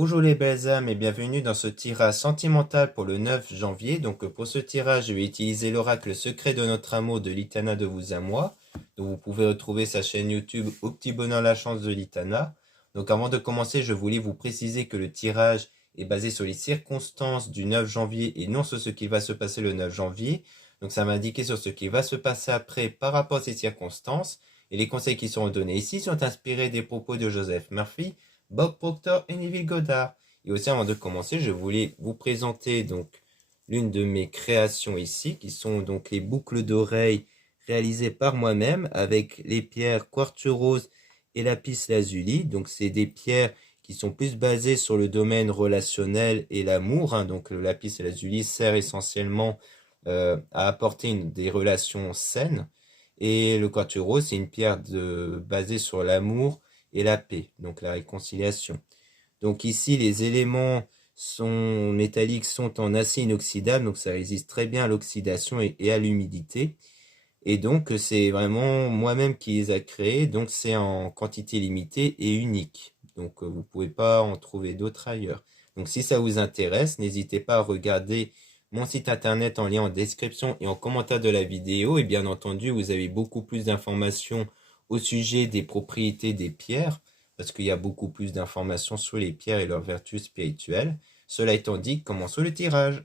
Bonjour les belles âmes et bienvenue dans ce tirage sentimental pour le 9 janvier. Donc pour ce tirage, je vais utiliser l'oracle secret de notre amour de Litana de vous à moi. Donc vous pouvez retrouver sa chaîne YouTube Au Petit Bonheur la Chance de Litana. Donc avant de commencer, je voulais vous préciser que le tirage est basé sur les circonstances du 9 janvier et non sur ce qui va se passer le 9 janvier. Donc ça va indiquer sur ce qui va se passer après par rapport à ces circonstances. Et les conseils qui seront donnés ici sont inspirés des propos de Joseph Murphy, Bob Proctor et Neville Goddard. Et aussi avant de commencer, je voulais vous présenter donc l'une de mes créations ici, qui sont donc les boucles d'oreilles réalisées par moi-même avec les pierres quartz rose et lapis lazuli. Donc c'est des pierres qui sont plus basées sur le domaine relationnel et l'amour. Donc le lapis lazuli sert essentiellement à apporter des relations saines. Et le quartz rose, c'est une pierre basée sur l'amour et la paix, donc la réconciliation. Donc ici, les éléments métalliques sont en acier inoxydable, donc ça résiste très bien à l'oxydation et à l'humidité. Et donc, c'est vraiment moi-même qui les a créés, donc c'est en quantité limitée et unique. Donc, vous ne pouvez pas en trouver d'autres ailleurs. Donc, si ça vous intéresse, n'hésitez pas à regarder mon site internet en lien en description et en commentaire de la vidéo. Et bien entendu, vous avez beaucoup plus d'informations au sujet des propriétés des pierres, parce qu'il y a beaucoup plus d'informations sur les pierres et leurs vertus spirituelles. Cela étant dit, commençons le tirage.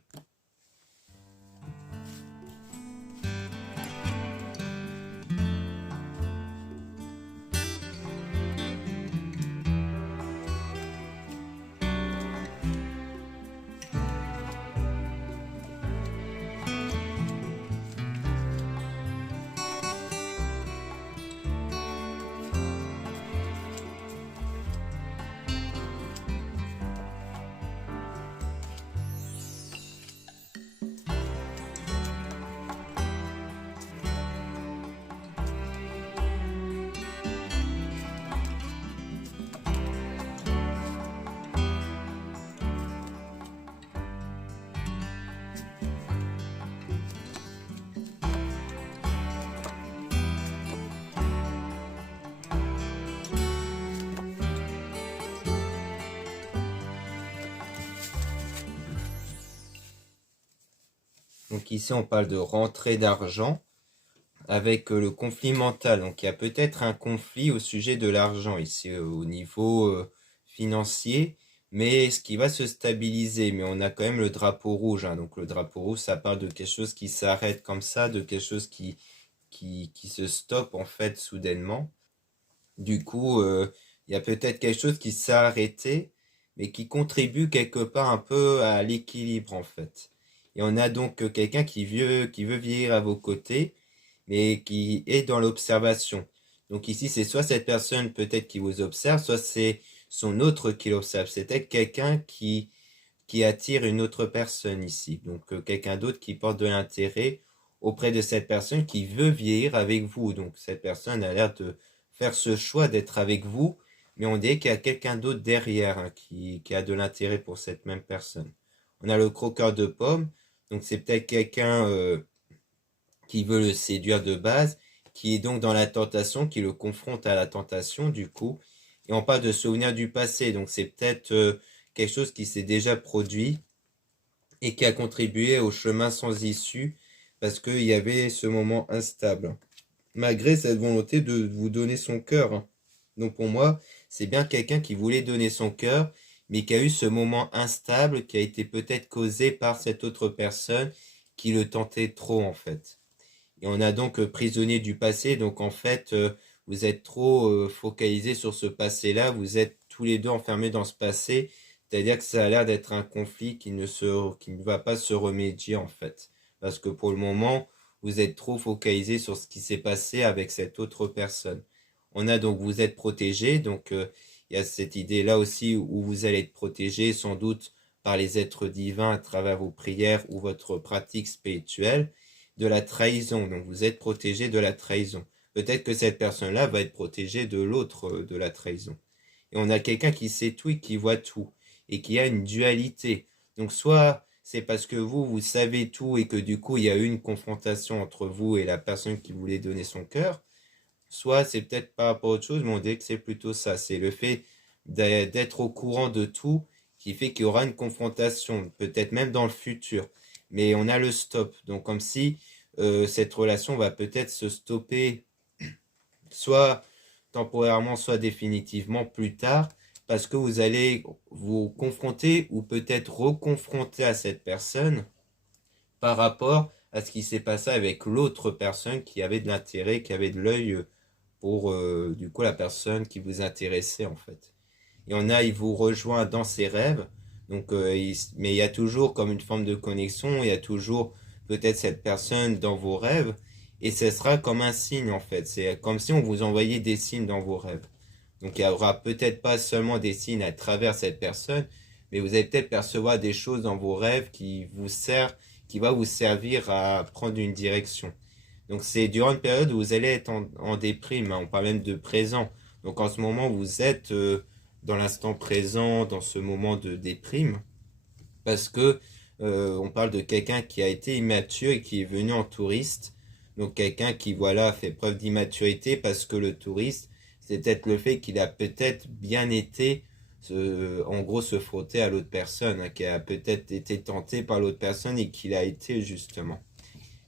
Donc ici, on parle de rentrée d'argent avec le conflit mental. Donc il y a peut-être un conflit au sujet de l'argent ici au niveau financier, mais ce qui va se stabiliser. Mais on a quand même le drapeau rouge. Donc le drapeau rouge, ça parle de quelque chose qui s'arrête comme ça, de quelque chose qui se stoppe en fait soudainement. Du coup, il y a peut-être quelque chose qui s'est arrêté, mais qui contribue quelque part un peu à l'équilibre en fait. Et on a donc quelqu'un qui veut vieillir à vos côtés, mais qui est dans l'observation. Donc ici, c'est soit cette personne peut-être qui vous observe, soit c'est son autre qui l'observe. C'est peut-être quelqu'un qui attire une autre personne ici. Donc quelqu'un d'autre qui porte de l'intérêt auprès de cette personne qui veut vieillir avec vous. Donc cette personne a l'air de faire ce choix d'être avec vous, mais on dit qu'il y a quelqu'un d'autre derrière qui a de l'intérêt pour cette même personne. On a le croqueur de pommes, donc c'est peut-être quelqu'un qui veut le séduire de base, qui est donc dans la tentation, qui le confronte à la tentation du coup. Et on parle de souvenirs du passé, donc c'est peut-être quelque chose qui s'est déjà produit et qui a contribué au chemin sans issue parce qu'il y avait ce moment instable. Malgré cette volonté de vous donner son cœur. Donc pour moi, c'est bien quelqu'un qui voulait donner son cœur, mais qui a eu ce moment instable qui a été peut-être causé par cette autre personne qui le tentait trop en fait. Et on a donc prisonnier du passé, donc en fait, vous êtes trop focalisé sur ce passé-là, vous êtes tous les deux enfermés dans ce passé, c'est-à-dire que ça a l'air d'être un conflit qui ne va pas se remédier en fait. Parce que pour le moment, vous êtes trop focalisé sur ce qui s'est passé avec cette autre personne. On a donc, vous êtes protégé, donc il y a cette idée-là aussi où vous allez être protégé sans doute par les êtres divins à travers vos prières ou votre pratique spirituelle de la trahison. Donc vous êtes protégé de la trahison. Peut-être que cette personne-là va être protégée de l'autre de la trahison. Et on a quelqu'un qui sait tout et qui voit tout. Et qui a une dualité. Donc soit c'est parce que vous savez tout et que du coup il y a eu une confrontation entre vous et la personne qui voulait donner son cœur. Soit c'est peut-être par rapport à autre chose, mais on dit que c'est plutôt ça. C'est le fait d'être au courant de tout qui fait qu'il y aura une confrontation, peut-être même dans le futur. Mais on a le stop. Donc comme si cette relation va peut-être se stopper, soit temporairement, soit définitivement plus tard, parce que vous allez vous confronter ou peut-être reconfronter à cette personne par rapport à ce qui s'est passé avec l'autre personne qui avait de l'intérêt, qui avait de l'œil pour du coup la personne qui vous intéressait en fait. Et il vous rejoint dans ses rêves, donc mais il y a toujours comme une forme de connexion, il y a toujours peut-être cette personne dans vos rêves, et ce sera comme un signe en fait. C'est comme si on vous envoyait des signes dans vos rêves. Donc il y aura peut-être pas seulement des signes à travers cette personne, mais vous allez peut-être percevoir des choses dans vos rêves qui va vous servir à prendre une direction. Donc c'est durant une période où vous allez être en déprime, hein, on parle même de présent. Donc en ce moment vous êtes dans l'instant présent, dans ce moment de déprime, parce que on parle de quelqu'un qui a été immature et qui est venu en touriste. Donc quelqu'un qui voilà fait preuve d'immaturité parce que le touriste, c'est peut-être le fait qu'il a peut-être bien été en gros se frotter à l'autre personne, hein, qui a peut-être été tenté par l'autre personne et qu'il a été justement.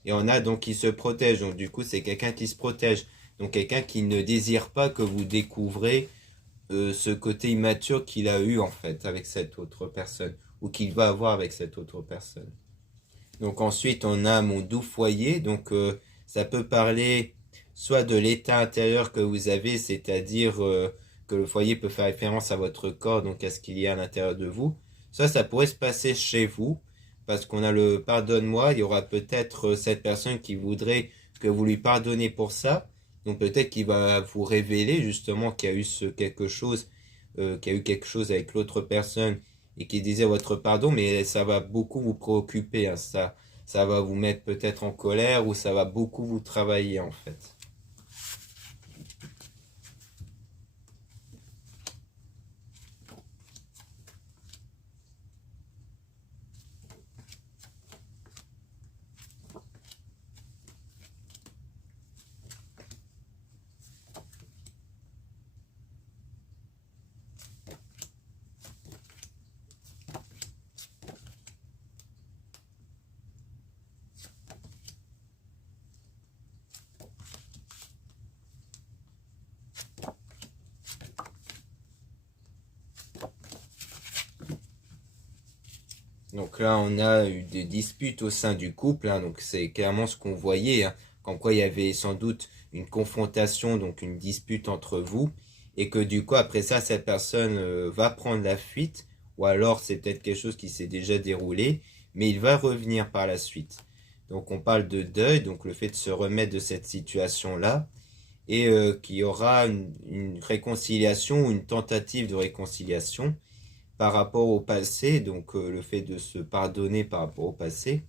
Et on a donc qui se protège. Donc du coup, c'est quelqu'un qui se protège. Donc quelqu'un qui ne désire pas que vous découvrez ce côté immature qu'il a eu en fait avec cette autre personne ou qu'il va avoir avec cette autre personne. Donc ensuite, on a mon doux foyer. Donc ça peut parler soit de l'état intérieur que vous avez, c'est-à-dire que le foyer peut faire référence à votre corps, donc à ce qu'il y a à l'intérieur de vous. Soit ça pourrait se passer chez vous, parce qu'on a le pardonne-moi, il y aura peut-être cette personne qui voudrait que vous lui pardonnez pour ça. Donc peut-être qu'il va vous révéler justement qu'il y a eu quelque chose, qu'il y a eu quelque chose avec l'autre personne et qui disait votre pardon, mais ça va beaucoup vous préoccuper, hein, ça va vous mettre peut-être en colère ou ça va beaucoup vous travailler en fait. Donc là, on a eu des disputes au sein du couple, hein, donc c'est clairement ce qu'on voyait, hein, comme quoi il y avait sans doute une confrontation, donc une dispute entre vous, et que du coup, après ça, cette personne va prendre la fuite, ou alors c'est peut-être quelque chose qui s'est déjà déroulé, mais il va revenir par la suite. Donc on parle de deuil, donc le fait de se remettre de cette situation-là, et qu'il y aura une réconciliation ou une tentative de réconciliation par rapport au passé, donc le fait de se pardonner par rapport au passé,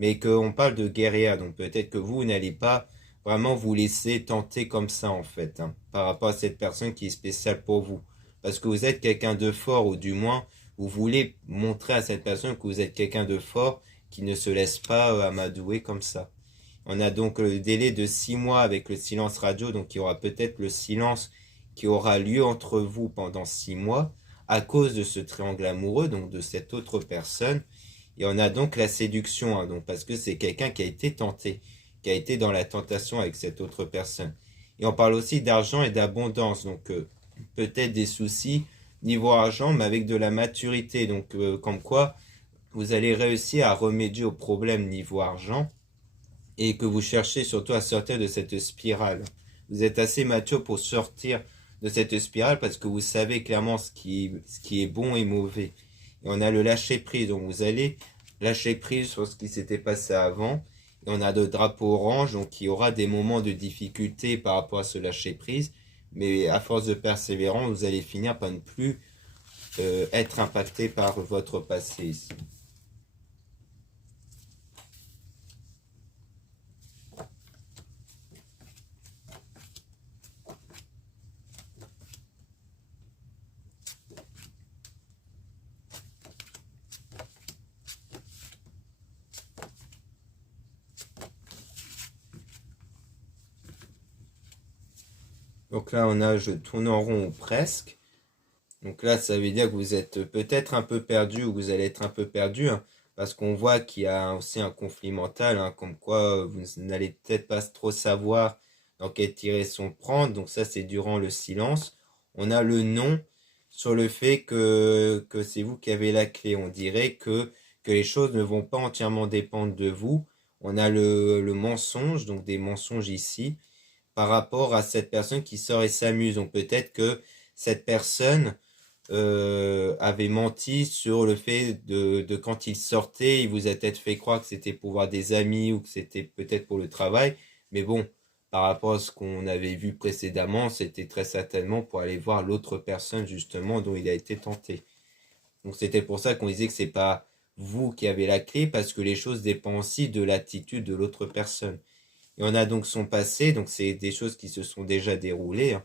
mais qu'on parle de guérilla, donc peut-être que vous n'allez pas vraiment vous laisser tenter comme ça en fait, hein, par rapport à cette personne qui est spéciale pour vous, parce que vous êtes quelqu'un de fort, ou du moins vous voulez montrer à cette personne que vous êtes quelqu'un de fort qui ne se laisse pas amadouer comme ça. On a donc le délai de 6 mois avec le silence radio, donc il y aura peut-être le silence qui aura lieu entre vous pendant 6 mois à cause de ce triangle amoureux, donc de cette autre personne. Et on a donc la séduction, hein, donc parce que c'est quelqu'un qui a été tenté, qui a été dans la tentation avec cette autre personne. Et on parle aussi d'argent et d'abondance, donc peut-être des soucis niveau argent, mais avec de la maturité, donc comme quoi vous allez réussir à remédier aux problèmes niveau argent et que vous cherchez surtout à sortir de cette spirale. Vous êtes assez mature pour sortir de cette spirale parce que vous savez clairement ce qui est bon et mauvais. Et on a le lâcher prise, donc vous allez lâcher prise sur ce qui s'était passé avant. Et on a le drapeau orange, donc il y aura des moments de difficulté par rapport à ce lâcher prise. Mais à force de persévérance, vous allez finir par ne plus être impacté par votre passé ici. Donc là, on a je tourne en rond ou presque. Donc là, ça veut dire que vous êtes peut-être un peu perdu ou que vous allez être un peu perdu, hein, parce qu'on voit qu'il y a aussi un conflit mental, hein, comme quoi vous n'allez peut-être pas trop savoir dans quelle direction prendre. Donc ça, c'est durant le silence. On a le non sur le fait que c'est vous qui avez la clé. On dirait que les choses ne vont pas entièrement dépendre de vous. On a le mensonge, donc des mensonges ici, par rapport à cette personne qui sort et s'amuse. Donc peut-être que cette personne avait menti sur le fait de quand il sortait, il vous a peut-être fait croire que c'était pour voir des amis ou que c'était peut-être pour le travail. Mais bon, par rapport à ce qu'on avait vu précédemment, c'était très certainement pour aller voir l'autre personne justement dont il a été tenté. Donc c'était pour ça qu'on disait que c'est pas vous qui avez la clé parce que les choses dépendent aussi de l'attitude de l'autre personne. Et on a donc son passé, donc c'est des choses qui se sont déjà déroulées, hein.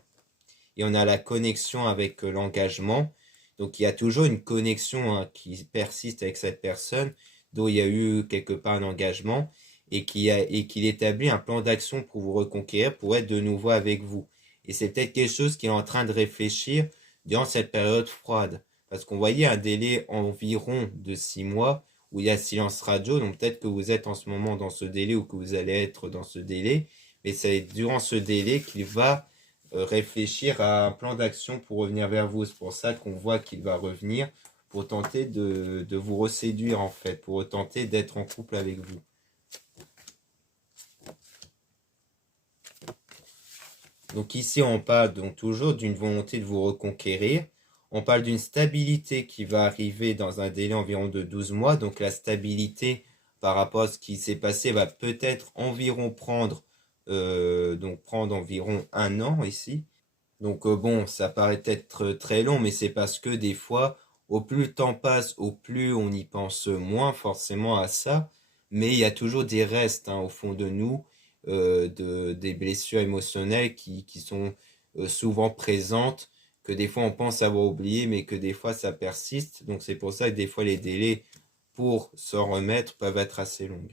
Et on a la connexion avec l'engagement. Donc il y a toujours une connexion, hein, qui persiste avec cette personne, dont il y a eu quelque part un engagement, et qu'il établit un plan d'action pour vous reconquérir, pour être de nouveau avec vous. Et c'est peut-être quelque chose qu'il est en train de réfléchir durant cette période froide. Parce qu'on voyait un délai environ de 6 mois où il y a silence radio, donc peut-être que vous êtes en ce moment dans ce délai ou que vous allez être dans ce délai, mais c'est durant ce délai qu'il va réfléchir à un plan d'action pour revenir vers vous. C'est pour ça qu'on voit qu'il va revenir pour tenter de vous reséduire en fait, pour tenter d'être en couple avec vous. Donc ici on parle donc toujours d'une volonté de vous reconquérir. On parle d'une stabilité qui va arriver dans un délai environ de 12 mois. Donc la stabilité par rapport à ce qui s'est passé va peut-être environ prendre environ 1 an ici. Donc bon, ça paraît être très long, mais c'est parce que des fois, au plus le temps passe, au plus on y pense moins forcément à ça, mais il y a toujours des restes, hein, au fond de nous, des blessures émotionnelles qui sont souvent présentes, que des fois on pense avoir oublié, mais que des fois ça persiste. Donc c'est pour ça que des fois les délais pour s'en remettre peuvent être assez longs.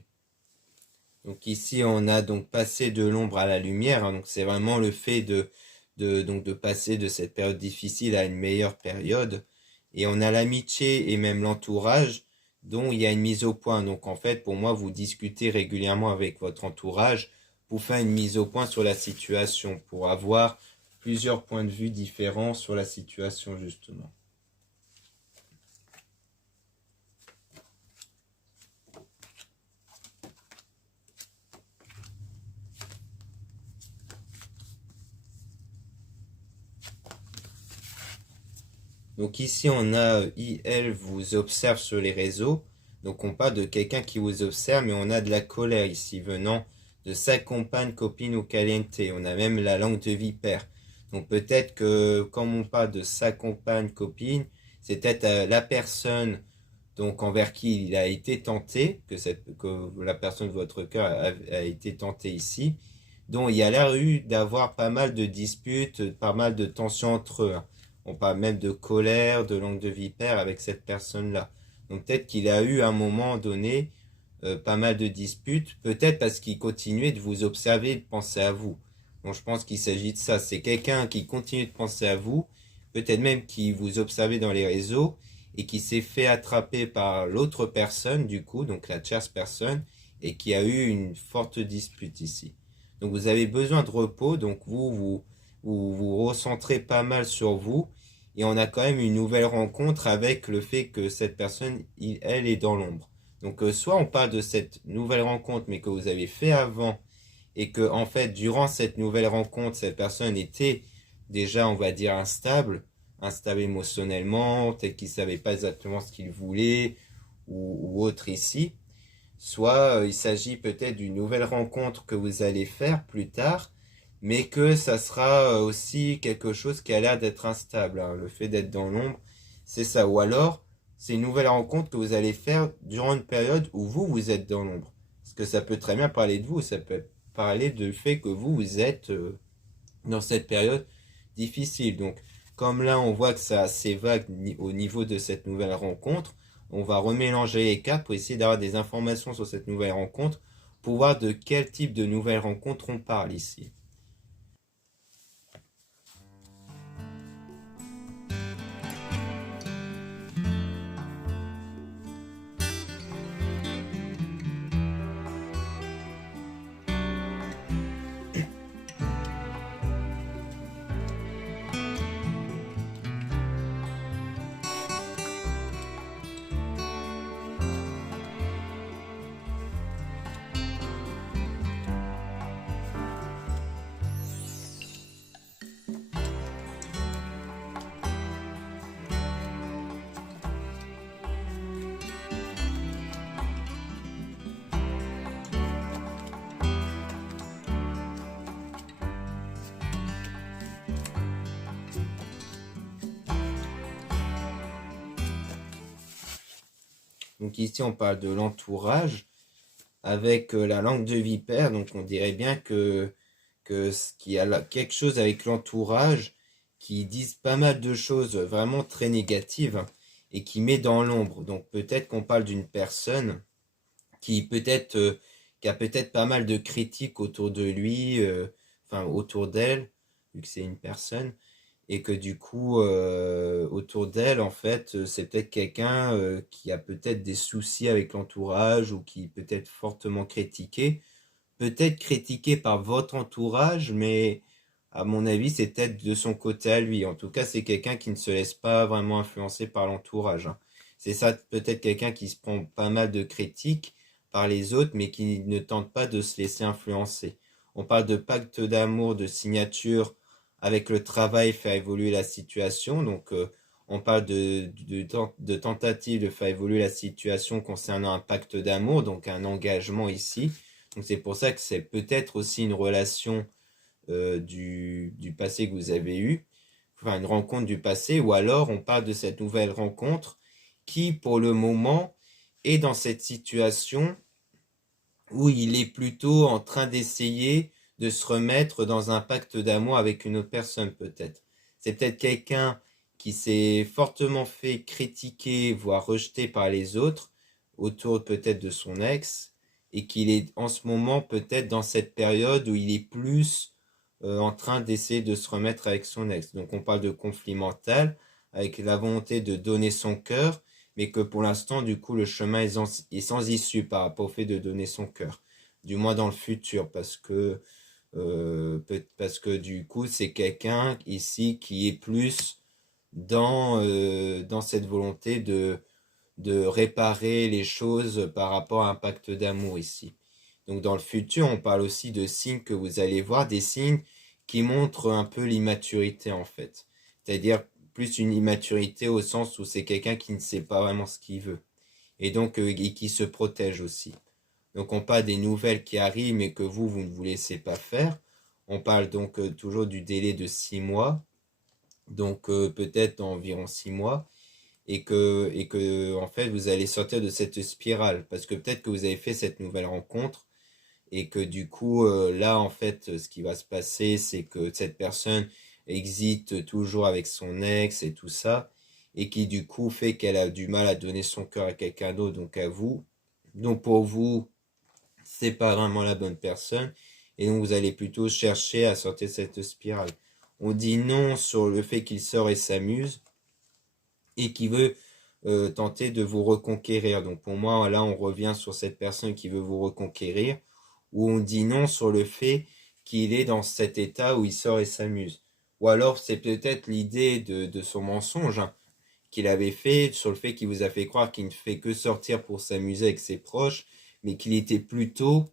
Donc ici on a donc passé de l'ombre à la lumière, hein, donc c'est vraiment le fait donc de passer de cette période difficile à une meilleure période. Et on a l'amitié et même l'entourage dont il y a une mise au point. Donc en fait, pour moi, vous discutez régulièrement avec votre entourage pour faire une mise au point sur la situation, pour avoir plusieurs points de vue différents sur la situation justement. Donc ici, on a IL vous observe sur les réseaux. Donc on parle de quelqu'un qui vous observe, mais on a de la colère ici venant de sa compagne, copine ou caliente. On a même la langue de vipère. Donc peut-être que comme on parle de sa compagne, copine, c'est peut-être la personne donc envers qui il a été tenté, que la personne de votre cœur a été tentée ici, dont il y a l'air eu d'avoir pas mal de disputes, pas mal de tensions entre eux, hein. On parle même de colère, de langue de vipère avec cette personne-là. Donc peut-être qu'il a eu à un moment donné pas mal de disputes, peut-être parce qu'il continuait de vous observer et de penser à vous. Donc je pense qu'il s'agit de ça. C'est quelqu'un qui continue de penser à vous, peut-être même qui vous observait dans les réseaux et qui s'est fait attraper par l'autre personne du coup, donc la tierce personne, et qui a eu une forte dispute ici. Donc vous avez besoin de repos, donc vous recentrez pas mal sur vous, et on a quand même une nouvelle rencontre avec le fait que cette personne, elle est dans l'ombre. Donc soit on parle de cette nouvelle rencontre, mais que vous avez fait avant, et que en fait, durant cette nouvelle rencontre, cette personne était déjà, on va dire, instable émotionnellement, peut-être qu'il ne savait pas exactement ce qu'il voulait, ou autre ici. Soit il s'agit peut-être d'une nouvelle rencontre que vous allez faire plus tard, mais que ça sera aussi quelque chose qui a l'air d'être instable, hein. Le fait d'être dans l'ombre, c'est ça. Ou alors, c'est une nouvelle rencontre que vous allez faire durant une période où vous êtes dans l'ombre. Parce que ça peut très bien parler de vous, ça peut parler du fait que vous êtes dans cette période difficile. Donc, comme là, on voit que c'est assez vague au niveau de cette nouvelle rencontre, on va remélanger les cartes pour essayer d'avoir des informations sur cette nouvelle rencontre, pour voir de quel type de nouvelle rencontre on parle ici. Donc ici, on parle de l'entourage avec la langue de vipère. Donc on dirait bien qu'il y a quelque chose avec l'entourage qui disent pas mal de choses vraiment très négatives et qui met dans l'ombre. Donc peut-être qu'on parle d'une personne qui peut-être qui a peut-être pas mal de critiques autour de lui, enfin autour d'elle, vu que c'est une personne, et que du coup autour d'elle en fait c'est peut-être quelqu'un qui a peut-être des soucis avec l'entourage ou qui peut être fortement critiqué, peut-être critiqué par votre entourage, mais à mon avis c'est peut-être de son côté à lui. En tout cas c'est quelqu'un qui ne se laisse pas vraiment influencer par l'entourage, hein. C'est ça, peut-être quelqu'un qui se prend pas mal de critiques par les autres mais qui ne tente pas de se laisser influencer. On parle de pacte d'amour, de signature avec le travail, faire évoluer la situation. Donc, on parle de tentative de faire évoluer la situation concernant un pacte d'amour, donc un engagement ici. Donc, c'est pour ça que c'est peut-être aussi une relation du passé que vous avez eu, enfin une rencontre du passé, ou alors on parle de cette nouvelle rencontre qui, pour le moment, est dans cette situation où il est plutôt en train d'essayer de se remettre dans un pacte d'amour avec une autre personne peut-être. C'est peut-être quelqu'un qui s'est fortement fait critiquer, voire rejeter par les autres, autour peut-être de son ex, et qu'il est en ce moment peut-être dans cette période où il est plus en train d'essayer de se remettre avec son ex. Donc on parle de conflit mental, avec la volonté de donner son cœur, mais que pour l'instant, du coup, le chemin est sans issue par rapport au fait de donner son cœur. Du moins dans le futur, parce que du coup, c'est quelqu'un ici qui est plus dans cette volonté de réparer les choses par rapport à un pacte d'amour ici. Donc dans le futur, on parle aussi de signes que vous allez voir, des signes qui montrent un peu l'immaturité en fait. C'est-à-dire plus une immaturité au sens où c'est quelqu'un qui ne sait pas vraiment ce qu'il veut. Et donc et qui se protège aussi. Donc on parle des nouvelles qui arrivent mais que vous ne vous laissez pas faire. On parle donc toujours du délai de 6 mois. Donc peut-être environ 6 mois et que en fait vous allez sortir de cette spirale parce que peut-être que vous avez fait cette nouvelle rencontre et que du coup là en fait ce qui va se passer c'est que cette personne existe toujours avec son ex et tout ça et qui du coup fait qu'elle a du mal à donner son cœur à quelqu'un d'autre, donc à vous. Donc pour vous c'est pas vraiment la bonne personne et donc vous allez plutôt chercher à sortir de cette spirale. On dit non sur le fait qu'il sort et s'amuse et qui veut tenter de vous reconquérir. Donc pour moi, là, on revient sur cette personne qui veut vous reconquérir, où on dit non sur le fait qu'il est dans cet état où il sort et s'amuse. Ou alors c'est peut-être l'idée de son mensonge, hein, qu'il avait fait sur le fait qu'il vous a fait croire qu'il ne fait que sortir pour s'amuser avec ses proches, mais qu'il était plutôt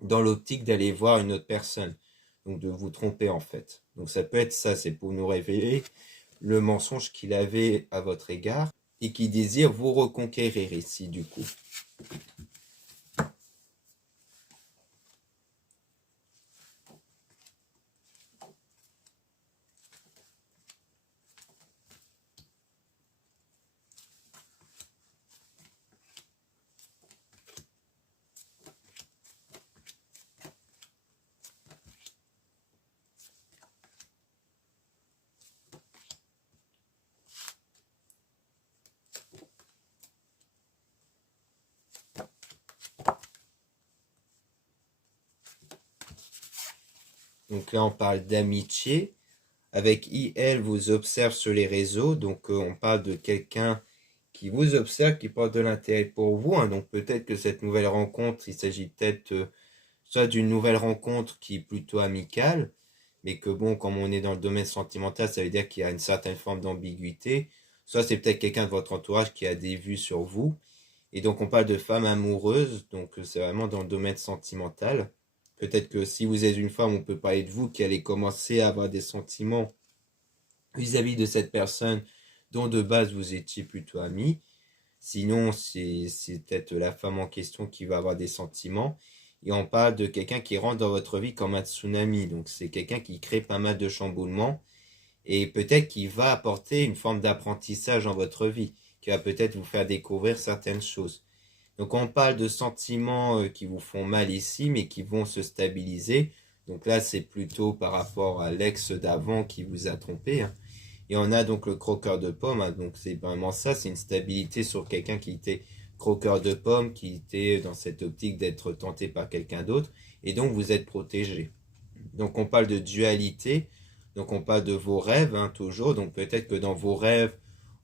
dans l'optique d'aller voir une autre personne. Donc de vous tromper en fait. Donc ça peut être ça, c'est pour nous révéler le mensonge qu'il avait à votre égard et qui désire vous reconquérir ici du coup. Donc là on parle d'amitié. Avec IL vous observe sur les réseaux, donc on parle de quelqu'un qui vous observe, qui porte de l'intérêt pour vous, hein. Donc peut-être que cette nouvelle rencontre, il s'agit peut-être soit d'une nouvelle rencontre qui est plutôt amicale, mais que bon, comme on est dans le domaine sentimental, ça veut dire qu'il y a une certaine forme d'ambiguïté. Soit c'est peut-être quelqu'un de votre entourage qui a des vues sur vous. Et donc on parle de femme amoureuse, donc c'est vraiment dans le domaine sentimental. Peut-être que si vous êtes une femme, on peut parler de vous qui allez commencer à avoir des sentiments vis-à-vis de cette personne dont de base vous étiez plutôt amis. Sinon, c'est peut-être la femme en question qui va avoir des sentiments. Et on parle de quelqu'un qui rentre dans votre vie comme un tsunami. Donc c'est quelqu'un qui crée pas mal de chamboulements et peut-être qui va apporter une forme d'apprentissage dans votre vie, qui va peut-être vous faire découvrir certaines choses. Donc on parle de sentiments qui vous font mal ici, mais qui vont se stabiliser. Donc là, c'est plutôt par rapport à l'ex d'avant qui vous a trompé, hein. Et on a donc le croqueur de pommes, hein. Donc c'est vraiment ça, c'est une stabilité sur quelqu'un qui était croqueur de pommes, qui était dans cette optique d'être tenté par quelqu'un d'autre. Et donc vous êtes protégé. Donc on parle de dualité, donc on parle de vos rêves, hein, toujours. Donc peut-être que dans vos rêves,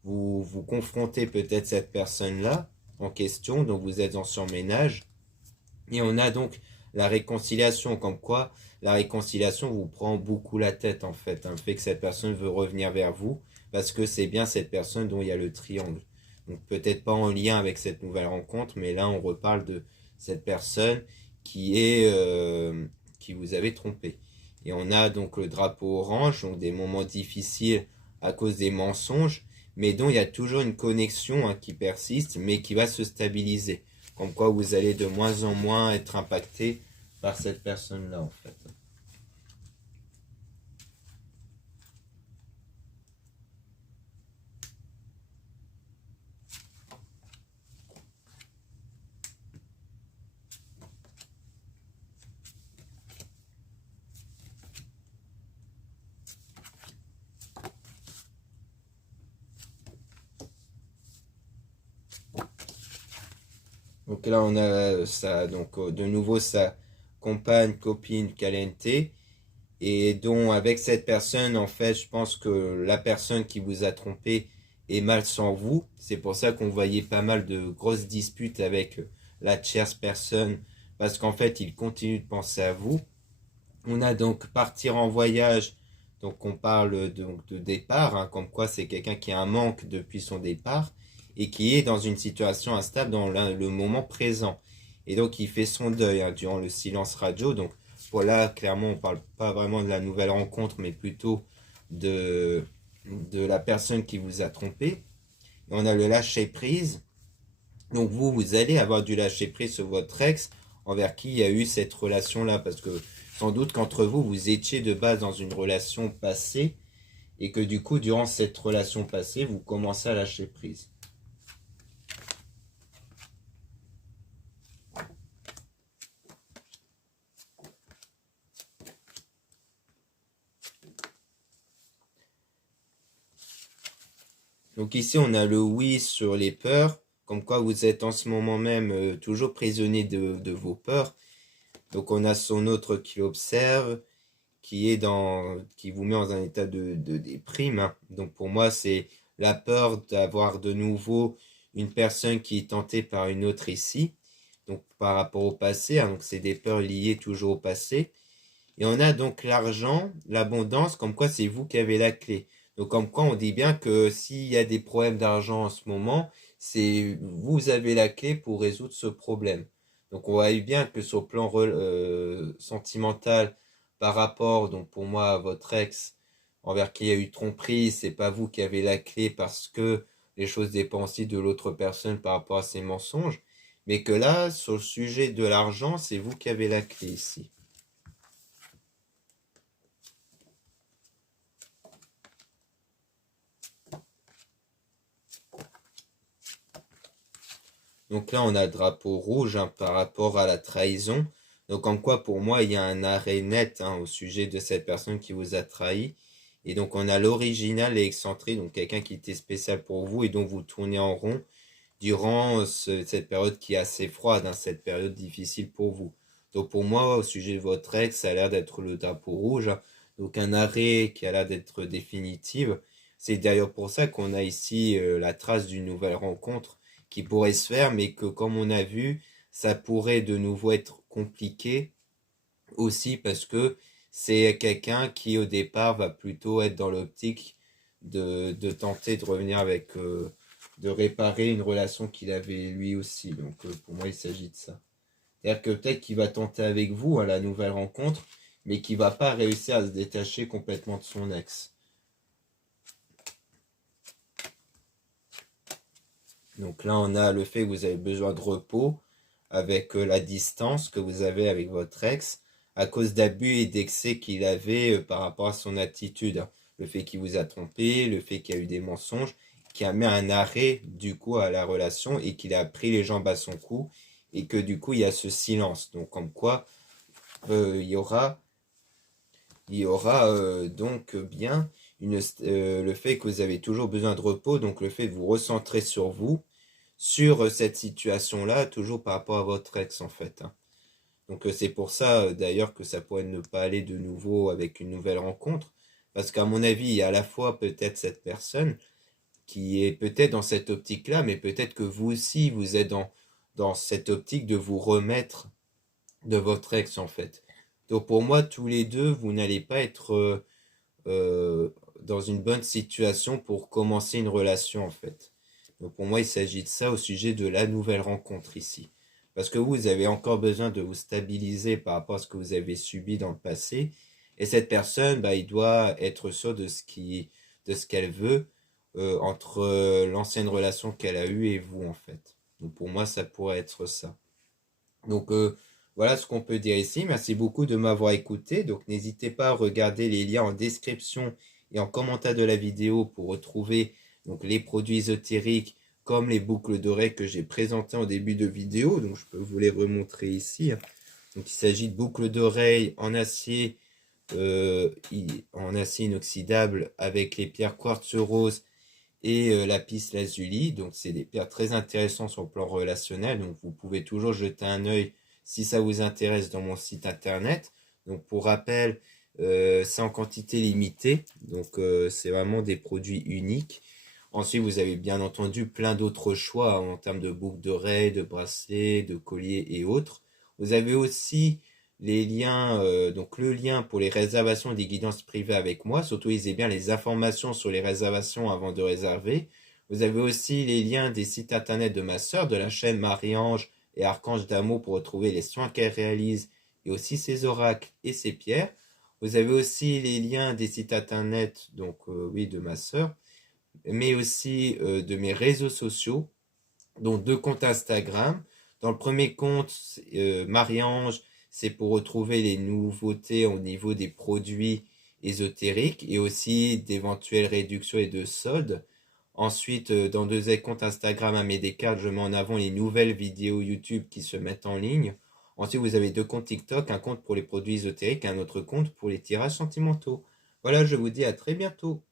vous confrontez peut-être cette personne-là en question, donc vous êtes en surménage. Et on a donc la réconciliation, comme quoi la réconciliation vous prend beaucoup la tête en fait, hein, le fait que cette personne veut revenir vers vous, parce que c'est bien cette personne dont il y a le triangle. Donc peut-être pas en lien avec cette nouvelle rencontre, mais là on reparle de cette personne qui vous avait trompé. Et on a donc le drapeau orange, donc des moments difficiles à cause des mensonges, mais dont il y a toujours une connexion, hein, qui persiste, mais qui va se stabiliser. Comme quoi vous allez de moins en moins être impacté par cette personne-là, en fait. Donc là, on a ça, donc de nouveau sa compagne, copine, Calente, et dont avec cette personne, en fait, je pense que la personne qui vous a trompé est mal sans vous. C'est pour ça qu'on voyait pas mal de grosses disputes avec la tierce personne, parce qu'en fait, il continue de penser à vous. On a donc partir en voyage, donc on parle donc de départ, hein, comme quoi c'est quelqu'un qui a un manque depuis son départ et qui est dans une situation instable dans le moment présent. Et donc il fait son deuil, hein, durant le silence radio. Donc voilà, clairement on parle pas vraiment de la nouvelle rencontre, mais plutôt de, de la personne qui vous a trompé. Et on a le lâcher prise. Donc vous allez avoir du lâcher prise sur votre ex envers qui il y a eu cette relation-là, parce que sans doute qu'entre vous, vous étiez de base dans une relation passée, et que du coup, durant cette relation passée, vous commencez à lâcher prise. Donc ici, on a le oui sur les peurs, comme quoi vous êtes en ce moment même toujours prisonnier de vos peurs. Donc on a son autre qui l'observe, qui vous met dans un état de déprime, hein. Donc pour moi, c'est la peur d'avoir de nouveau une personne qui est tentée par une autre ici. Donc par rapport au passé, hein. Donc c'est des peurs liées toujours au passé. Et on a donc l'argent, l'abondance, comme quoi c'est vous qui avez la clé. Donc comme quoi on dit bien que s'il y a des problèmes d'argent en ce moment, c'est vous avez la clé pour résoudre ce problème. Donc on voit bien que sur le plan sentimental, par rapport, donc pour moi, à votre ex, envers qui il y a eu tromperie, c'est pas vous qui avez la clé parce que les choses dépendent aussi de l'autre personne par rapport à ses mensonges. Mais que là, sur le sujet de l'argent, c'est vous qui avez la clé ici. Donc là, on a le drapeau rouge, hein, par rapport à la trahison. Donc en quoi, pour moi, il y a un arrêt net, hein, au sujet de cette personne qui vous a trahi. Et donc on a l'original et excentré, donc quelqu'un qui était spécial pour vous et dont vous tournez en rond durant cette période qui est assez froide, hein, cette période difficile pour vous. Donc pour moi, au sujet de votre ex, ça a l'air d'être le drapeau rouge, hein. Donc un arrêt qui a l'air d'être définitif. C'est d'ailleurs pour ça qu'on a ici la trace d'une nouvelle rencontre qui pourrait se faire, mais que comme on a vu, ça pourrait de nouveau être compliqué aussi parce que c'est quelqu'un qui au départ va plutôt être dans l'optique de tenter de revenir avec, de réparer une relation qu'il avait lui aussi. Donc pour moi il s'agit de ça. C'est-à-dire que peut-être qu'il va tenter avec vous, hein, la nouvelle rencontre, mais qu'il va pas réussir à se détacher complètement de son ex. Donc là, on a le fait que vous avez besoin de repos avec la distance que vous avez avec votre ex à cause d'abus et d'excès qu'il avait par rapport à son attitude, hein. Le fait qu'il vous a trompé, le fait qu'il y a eu des mensonges qui a mis un arrêt du coup à la relation et qu'il a pris les jambes à son cou et que du coup il y a ce silence. Donc comme quoi il y aura donc bien le fait que vous avez toujours besoin de repos, donc le fait de vous recentrer sur vous, sur cette situation-là, toujours par rapport à votre ex en fait, hein. Donc c'est pour ça d'ailleurs que ça pourrait ne pas aller de nouveau avec une nouvelle rencontre, parce qu'à mon avis, il y a à la fois peut-être cette personne qui est peut-être dans cette optique-là, mais peut-être que vous aussi, vous êtes dans cette optique de vous remettre de votre ex en fait. Donc pour moi, tous les deux, vous n'allez pas être euh, dans une bonne situation pour commencer une relation en fait. Donc pour moi, il s'agit de ça au sujet de la nouvelle rencontre ici. Parce que vous avez encore besoin de vous stabiliser par rapport à ce que vous avez subi dans le passé. Et cette personne, bah, il doit être sûr de ce qu'elle veut entre l'ancienne relation qu'elle a eue et vous en fait. Donc pour moi, ça pourrait être ça. Donc voilà ce qu'on peut dire ici. Merci beaucoup de m'avoir écouté. Donc n'hésitez pas à regarder les liens en description et en commentaire de la vidéo pour retrouver donc les produits ésotériques comme les boucles d'oreilles que j'ai présentées en début de vidéo. Donc je peux vous les remontrer ici. Donc il s'agit de boucles d'oreilles en acier inoxydable avec les pierres quartz rose et lapis lazuli. Donc c'est des pierres très intéressantes sur le plan relationnel. Donc vous pouvez toujours jeter un œil si ça vous intéresse dans mon site internet. Donc pour rappel, c'est en quantité limitée. Donc c'est vraiment des produits uniques. Ensuite, vous avez bien entendu plein d'autres choix en termes de boucles d'oreilles, de bracelets, de colliers et autres. Vous avez aussi les liens, donc le lien pour les réservations et des guidances privées avec moi. Surtout, lisez bien les informations sur les réservations avant de réserver. Vous avez aussi les liens des sites internet de ma sœur, de la chaîne Marie-Ange et Archange d'amour pour retrouver les soins qu'elle réalise et aussi ses oracles et ses pierres. Vous avez aussi les liens des sites internet, donc oui, de ma sœur, mais aussi de mes réseaux sociaux, dont deux comptes Instagram. Dans le premier compte, Marie-Ange, c'est pour retrouver les nouveautés au niveau des produits ésotériques et aussi d'éventuelles réductions et de soldes. Ensuite, dans deuxième compte Instagram à mes Descartes, je mets en avant les nouvelles vidéos YouTube qui se mettent en ligne. Ensuite, vous avez deux comptes TikTok, un compte pour les produits ésotériques et un autre compte pour les tirages sentimentaux. Voilà, je vous dis à très bientôt.